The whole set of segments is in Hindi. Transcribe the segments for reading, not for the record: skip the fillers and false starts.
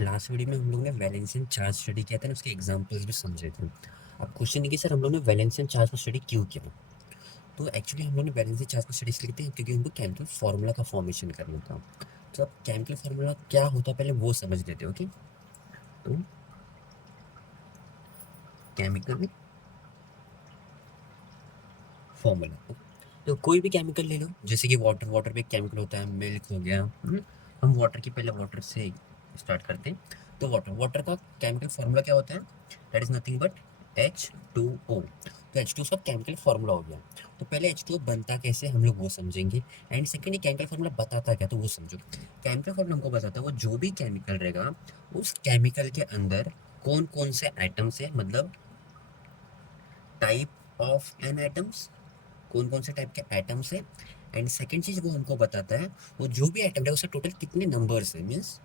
लास्ट वीडियो में हम लोग ने वैलेंसियन चार्ज स्टडी किया था ना, उसके एग्जांपल्स भी समझे थे। अब क्वेश्चन है कि सर हम लोग ने वैलेंसियन चार्ज को स्टडी क्यों किया। तो एक्चुअली हम लोग ने वैलेंसियन चार्ज को स्टडी इसलिए की थी क्योंकि हमको केमिकल फार्मूला का फॉर्मेशन करना था। तो अब केमिकल फार्मूला क्या होता है पहले वो समझ लेते हो। ओके, तो केमिकल फॉर्मूला, तो कोई भी केमिकल ले लो, जैसे कि वाटर, वाटर भी एक केमिकल होता है, मिल्क हो गया। हम वाटर की पहले वाटर से स्टार्ट करते हैं। तो वाटर, वाटर का केमिकल फार्मूला क्या होता है? That is nothing but H2O। तो H2O उसका केमिकल फार्मूला हो गया। तो पहले H2O बनता कैसे हम लोग वो समझेंगे, एंड सेकेंड ये केमिकल फार्मूला बताता क्या, तो वो समझो। केमिकल फार्मूला हमको बताता है वो जो भी केमिकल रहेगा उस केमिकल के अंदर कौन कौन से एटम्स है, मतलब टाइप ऑफ एन एटम्स, कौन कौन से टाइप के एटम्स है। एंड सेकंड चीज वो हमको बताता है वो जो भी एटम है उसका टोटल कितने नंबर्स है, means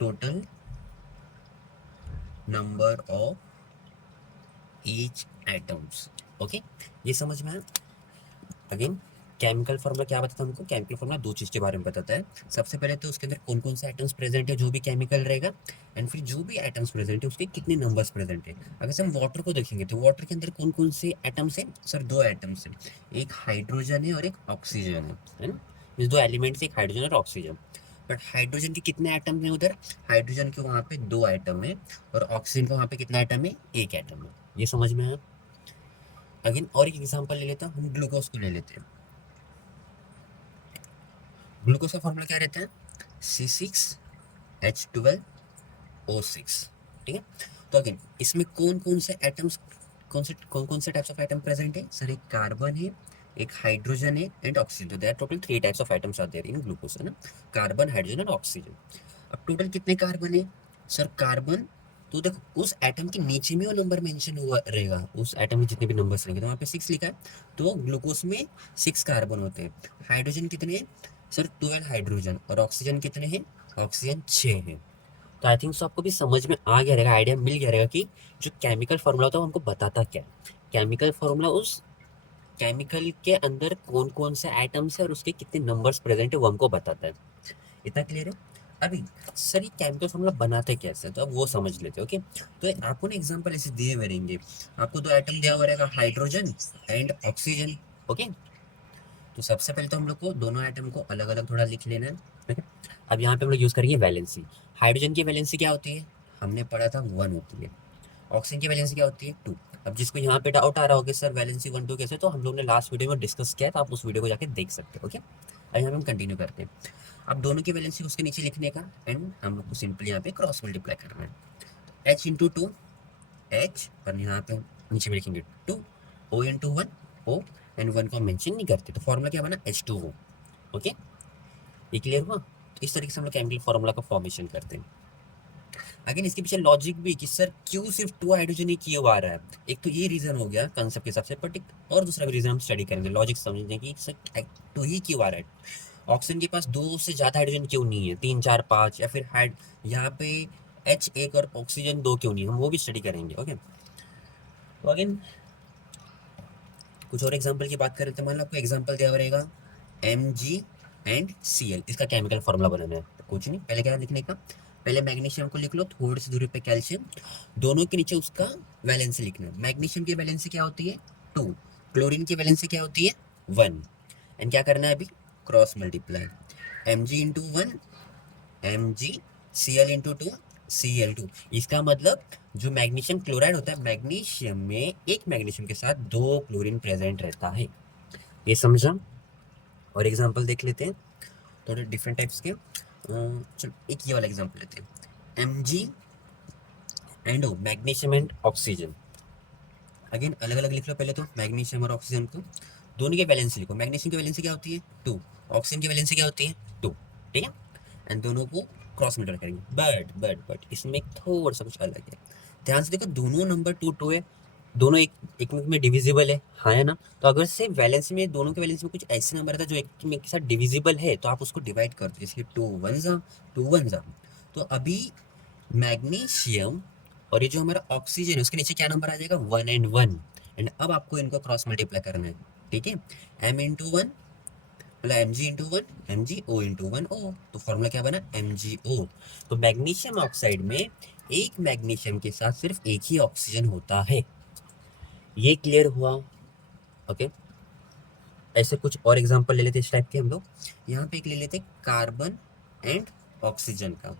total number of each atoms. Okay, ये समझ में आया। अगेन, केमिकल फॉर्मूला क्या बताता है हमको? केमिकल फॉर्मूला दो चीज के बारे में बताता है। सबसे पहले तो उसके अंदर कौन कौन से एटम्स प्रेजेंट है जो भी केमिकल रहेगा, एंड फिर जो भी एटम्स प्रेजेंट है उसके कितने नंबर्स प्रेजेंट है। अगर से हम वाटर को देखेंगे तो वाटर के अंदर कौन कौन से एटम्स है? सर दो एटम्स है, एक हाइड्रोजन है और एक ऑक्सीजन है ना। इस दो एलिमेंट्स, एक हाइड्रोजन और ऑक्सीजन। बट हाइड्रोजन के कितने एटम है उधर? हाइड्रोजन के वहां पे दो एटम है, और ऑक्सीजन के वहां पे कितना एटम है? एक एटम है। ये समझ में आया। अगेन और एक एग्जांपल ले लेता हूँ, हम ग्लूकोज को ले लेते हैं। ग्लूकोज का फॉर्मूला क्या रहता है? C6H12O6। ठीक है। तो अगेन इसमें कौन कौन से एटम्स, कौन कौन से टाइप्स ऑफ एटम प्रेजेंट है? सर एक कार्बन है, एक हाइड्रोजन है एंड ऑक्सीजन। तो there total three types of atoms are there in glucose, है ना। कार्बन, हाइड्रोजन और ऑक्सीजन। अब टोटल कितने कार्बन है? सर कार्बन, तो देखो उस एटम के नीचे में वो नंबर मेंशन हुआ रहेगा, उस एटम में जितने भी नंबर्स रहेंगे, तो वहाँ पे 6 लिखा है। तो ग्लूकोज में 6 कार्बन होते हैं। हाइड्रोजन कितने हैं? Sir 12 hydrogen. और ऑक्सीजन कितने हैं? ऑक्सीजन 6 है। तो आई थिंक सो आपको भी समझ में आ गया रहेगा, आइडिया मिल गया रहेगा कि जो केमिकल फॉर्मूला होता है वो हमको बताता क्या है। केमिकल फॉर्मूला उस केमिकल के अंदर कौन कौन से एटम्स है और उसके कितने नंबर्स प्रेजेंट है वो हमको बताता है। इतना क्लियर है? अभी सर ये केमिकल फॉर्मूला बनाते कैसे, तो अब वो समझ लेते हैं। ओके, तो आपको ना एग्जांपल ऐसे दिए हुए रहेंगे, आपको दो एटम दिया हुआ रहेगा, हाइड्रोजन एंड ऑक्सीजन। ओके, तो सबसे पहले तो हम लोग को दोनों एटम को अलग अलग थोड़ा लिख लेना है। ठीक है। अब यहाँ पे हम लोग यूज करेंगे वैलेंसी। हाइड्रोजन की वैलेंसी क्या होती है? हमने पढ़ा था 1 होती है। ऑक्सीजन की वैलेंसी क्या होती है? 2। अब जिसको यहाँ पे डाउट आ रहा होगा सर वैलेंसी 1 2 कैसे, तो हम लोग ने लास्ट वीडियो में डिस्कस किया है, तो आप उस वीडियो को जाके देख सकते हो। ओके, अब यहाँ पे हम कंटिन्यू करते हैं। अब दोनों की वैलेंसी उसके नीचे लिखने का, एंड हम लोग को सिंपली यहाँ पे क्रॉस मल्टीप्लाई करना है। H इंटू 2 H, और यहाँ पे नीचे में लिखेंगे 2, O इंटू 1 O, एंड 1 को हम मेंशन नहीं करते, तो फॉर्मूला क्या बना? H2O। ओके, ये क्लियर हुआ? तो इस तरीके से हम लोग केमिकल फॉर्मूला का फॉर्मेशन करते हैं। अगेन इसके पीछे लॉजिक भी कि सर क्यों सिर्फ 2 हाइड्रोजन ही क्यों आ रहा है। एक तो ये रीजन हो गया कंसेप्ट के हिसाब से, बट एक और दूसरा भी रीजन हम स्टडी करेंगे, लॉजिक समझने की सर 2 ही क्यों आ रहा है। ऑक्सीजन के पास 2 से ज्यादा हाइड्रोजन क्यों नहीं है, 3 4 5, या फिर हाइड यहाँ पे H1 और ऑक्सीजन 2 क्यों नहीं है, हम वो भी स्टडी करेंगे। ओके, तो अगेन कुछ और एग्जांपल की बात करें तो मान लो आपको एग्जांपल दिया हुआ रहेगा MgCl, इसका केमिकल फॉर्मूला बनाना है। तो कुछ नहीं, पहले क्या लिखने का, पहले मैग्नीशियम को लिख लो, थोड़ी सी दूरी पे कैल्शियम, दोनों के नीचे उसका वैलेंसी लिखना है। मैग्नीशियम की वैलेंसी क्या होती है? 2। क्लोरीन की वैलेंसी क्या होती है? 1। एंड क्या करना है अभी? Cross multiply, Mg into 1 Mg, Cl into 2 Cl2। इसका मतलब जो मैग्नीशियम क्लोराइड होता है, मैग्नीशियम में एक मैग्नीशियम के साथ 2 क्लोरीन प्रेजेंट रहता है। ये समझा? और एग्जांपल देख लेते हैं थोड़े डिफरेंट टाइप्स के। चलो एक ये वाला एग्जांपल लेते हैं, Mg and magnesium and oxygen. Again अलग अलग लिख लो, पहले तो मैग्नीशियम और ऑक्सीजन को, दोनों की वैलेंसी लिखो। मैग्नीशियम की वैलेंसी क्या होती है? 2। ऑक्सीजन की वैलेंसी क्या होती है? 2। ठीक है, एंड दोनों को क्रॉस मल्टीप्लाई करेंगे। बट इसमें थोड़ा सा कुछ अलग है। ध्यान से देखो, दोनों नंबर 2 2 है, दोनों एक एक में डिविजिबल है, हाँ है ना। तो अगर से वैलेंसी में, दोनों के वैलेंसी में कुछ ऐसे नंबर रहता है जो एक में के साथ डिविजिबल है, तो आप उसको डिवाइड कर दो, जैसे 2 1 जा। तो अभी मैग्नीशियम और ये जो हमारा ऑक्सीजन है उसके नीचे क्या नंबर आ जाएगा? 1 एंड 1। एंड अब आपको इनको क्रॉस मल्टीप्लाई करना है। ठीक है, M इंटू 1 मतलब Mg/1 MgO/1O, तो फॉर्मूला क्या बना MgO। तो मैग्नीशियम ऑक्साइड में एक मैग्नीशियम के साथ सिर्फ एक ही ऑक्सीजन होता है। ये क्लियर हुआ? ओके, ऐसे कुछ और एग्जांपल ले लेते इस टाइप के हम लोग। यहाँ पे एक ले लेते कार्बन एंड ऑक्सीजन का।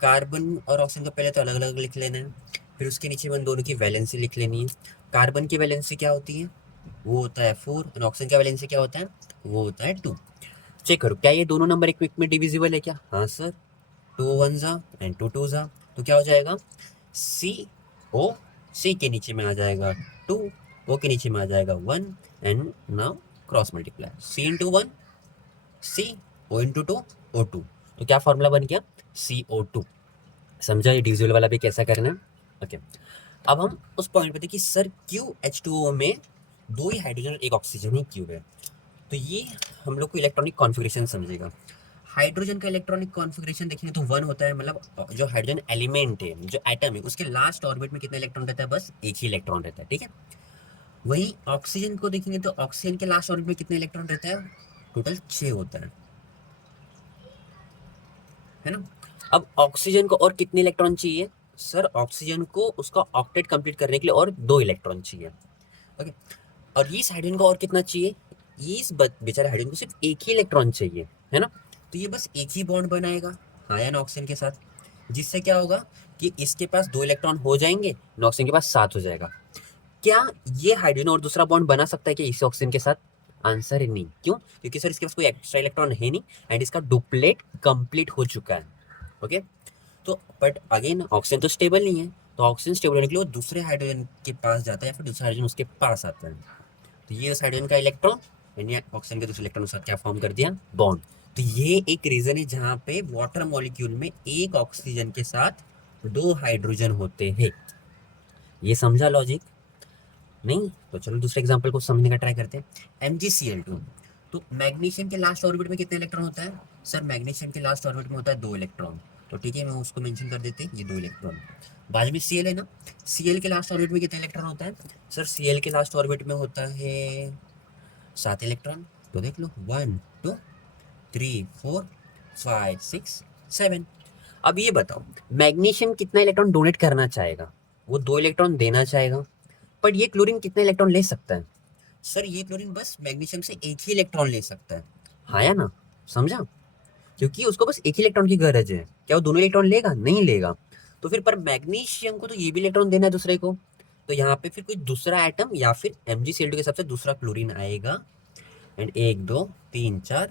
कार्बन और ऑक्सीजन का पहले तो अलग अलग लिख लेना है, फिर उसके नीचे में दोनों की वैलेंसी लिख लेनी है। कार्बन की वैलेंसी क्या होती है, वो होता है 4, और ऑक्सीजन का वैलेंसी क्या होता है, वो होता है 2। चेक करो क्या ये दोनों नंबर एक में डिविजिबल है क्या? हाँ सर, 2 1 जा एंड 2 2 जा, तो क्या हो जाएगा CO, C के नीचे में आ जाएगा 2, O के नीचे में आ जाएगा 1, and now cross multiply C/1 C, O/2 O2। तो क्या फॉर्मूला बन गया CO2। समझा ये डिविजिबल वाला भी कैसा करना है? ओके, अब हम उस पॉइंट पे थे कि सर QH2O में 2 ही हाइड्रोजन और 1 ऑक्सीजन ही क्यों है। तो ये हम लोग को इलेक्ट्रॉनिक कॉन्फ़िगरेशन समझेगा। हाइड्रोजन का इलेक्ट्रॉनिक कॉन्फ़िगरेशन देखेंगे तो 1 होता है, मतलब जो हाइड्रोजन एलिमेंट है, जो एटम है, उसके लास्ट ऑर्बिट में कितना इलेक्ट्रॉन रहता है, बस एक ही इलेक्ट्रॉन रहता है, ठीक है। वहीं ऑक्सीजन को देखेंगे तो ऑक्सीजन के लास्ट ऑर्बिट में कितना इलेक्ट्रॉन रहता है, टोटल 6 होता है ना। अब ऑक्सीजन को और कितने इलेक्ट्रॉन चाहिए, सर ऑक्सीजन को उसका ऑक्टेट कंप्लीट करने के लिए और 2 इलेक्ट्रॉन चाहिए। ओके, और इस हाइड्रोजन को और कितना चाहिए, इस बेचारे हाइड्रोजन को सिर्फ एक ही इलेक्ट्रॉन चाहिए, है ना। तो ये बस एक ही बॉन्ड बनाएगा हाँ या ना ऑक्सीजन के साथ, जिससे क्या होगा कि इसके पास 2 इलेक्ट्रॉन हो जाएंगे, ऑक्सीजन के पास 7 हो जाएगा। क्या ये हाइड्रोजन और दूसरा बॉन्ड बना सकता है कि इस ऑक्सीजन के साथ? आंसर है नहीं। क्यों? क्योंकि सर इसके पास कोई एक्स्ट्रा इलेक्ट्रॉन है नहीं, एंड इसका डुप्लेट कंप्लीट हो चुका है। ओके, तो बट अगेन ऑक्सीजन तो स्टेबल नहीं है, तो ऑक्सीजन स्टेबल होने के लिए वो दूसरे हाइड्रोजन के पास जाता है या फिर दूसरा हाइड्रोजन उसके पास आता है। तो ये उस हाइड्रोजन का इलेक्ट्रॉन यानी ऑक्सीजन के दूसरे इलेक्ट्रॉन के साथ क्या फॉर्म कर दिया, बॉन्ड। तो ये एक रीजन है जहाँ पे वाटर मॉलिक्यूल में एक ऑक्सीजन के साथ 2 हाइड्रोजन होते हैं। ये समझा लॉजिक? नहीं तो चलो दूसरे एग्जांपल को समझने का ट्राई करते हैं। MgCl2। तो मैग्नीशियम के लास्ट ऑर्बिट में कितने इलेक्ट्रॉन होता है, सर मैग्नीशियम के लास्ट ऑर्बिट में होता है 2 इलेक्ट्रॉन। तो ठीक है, मैं उसको मेंशन कर देते हैं, ये 2 इलेक्ट्रॉन। बाद में Cl है ना, Cl के लास्ट ऑर्बिट में कितने इलेक्ट्रॉन होता है, सर Cl के लास्ट ऑर्बिट में होता है 7 इलेक्ट्रॉन। तो देख लो 1 2 3 4 5 6 7। अब ये बताओ मैग्नीशियम कितना इलेक्ट्रॉन डोनेट करना चाहेगा, वो 2 इलेक्ट्रॉन देना चाहेगा, पर ये क्लोरीन कितना इलेक्ट्रॉन ले सकता है, सर ये क्लोरीन बस मैग्नीशियम से एक ही इलेक्ट्रॉन ले सकता है। हाँ या ना, समझा? क्योंकि उसको बस एक ही इलेक्ट्रॉन की गरज है, क्या वो दोनों इलेक्ट्रॉन लेगा? नहीं लेगा। तो फिर पर मैग्नीशियम को तो ये भी इलेक्ट्रॉन देना है दूसरे को, तो यहाँ पे फिर कोई दूसरा एटम या फिर MgCl2 के हिसाब से दूसरा क्लोरीन आएगा, एंड 1 2 3 4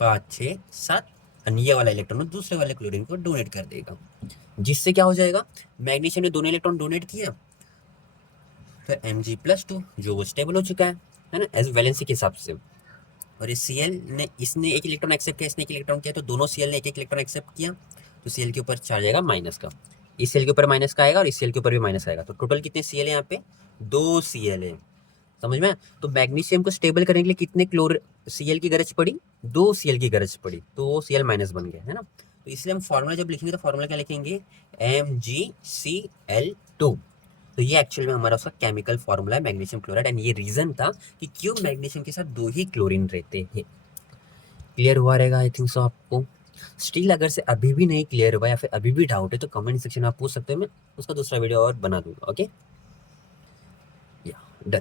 5 6 7, ये वाला इलेक्ट्रॉन दूसरे वाले क्लोरीन को डोनेट कर देगा, जिससे क्या हो जाएगा, मैग्नीशियम ने दोनों इलेक्ट्रॉन डोनेट किया, तो Mg+2 जो वो स्टेबल हो चुका है ना, एज वैलेंसी के हिसाब से। और इस Cl ने, इसने एक इलेक्ट्रॉन एक्सेप्ट किया, इसने एक इलेक्ट्रॉन किया, तो दोनों Cl ने एक एक इलेक्ट्रॉन एक्सेप्ट किया, तो Cl के ऊपर चार्ज आएगा माइनस का, इस Cl के ऊपर माइनस का आएगा और इस Cl के ऊपर भी माइनस आएगा। तो टोटल कितने Cl है यहाँ पे, 2 Cl है। समझ में? तो मैग्नीशियम को स्टेबल करने के लिए कितने Cl की गरज पड़ी, 2 Cl की गरज पड़ी, तो वो Cl माइनस बन गया, है ना। तो इसलिए हम फॉर्मूला जब लिखेंगे तो फॉर्मूला क्या लिखेंगे, MgCl2। तो ये एक्चुअल में हमारा उसका केमिकल फॉर्मूला है मैग्नीशियम क्लोराइड, एंड ये रीजन था कि क्यों मैग्नीशियम के साथ 2 ही क्लोरीन रहते हैं। क्लियर हुआ रहेगा आई थिंक सो आपको। स्टिल अगर से अभी भी नहीं क्लियर हुआ या फिर अभी भी डाउट है तो कमेंट सेक्शन में आप पूछ सकते हो, मैं उसका दूसरा वीडियो और बना दूंगा। ओके, या डन।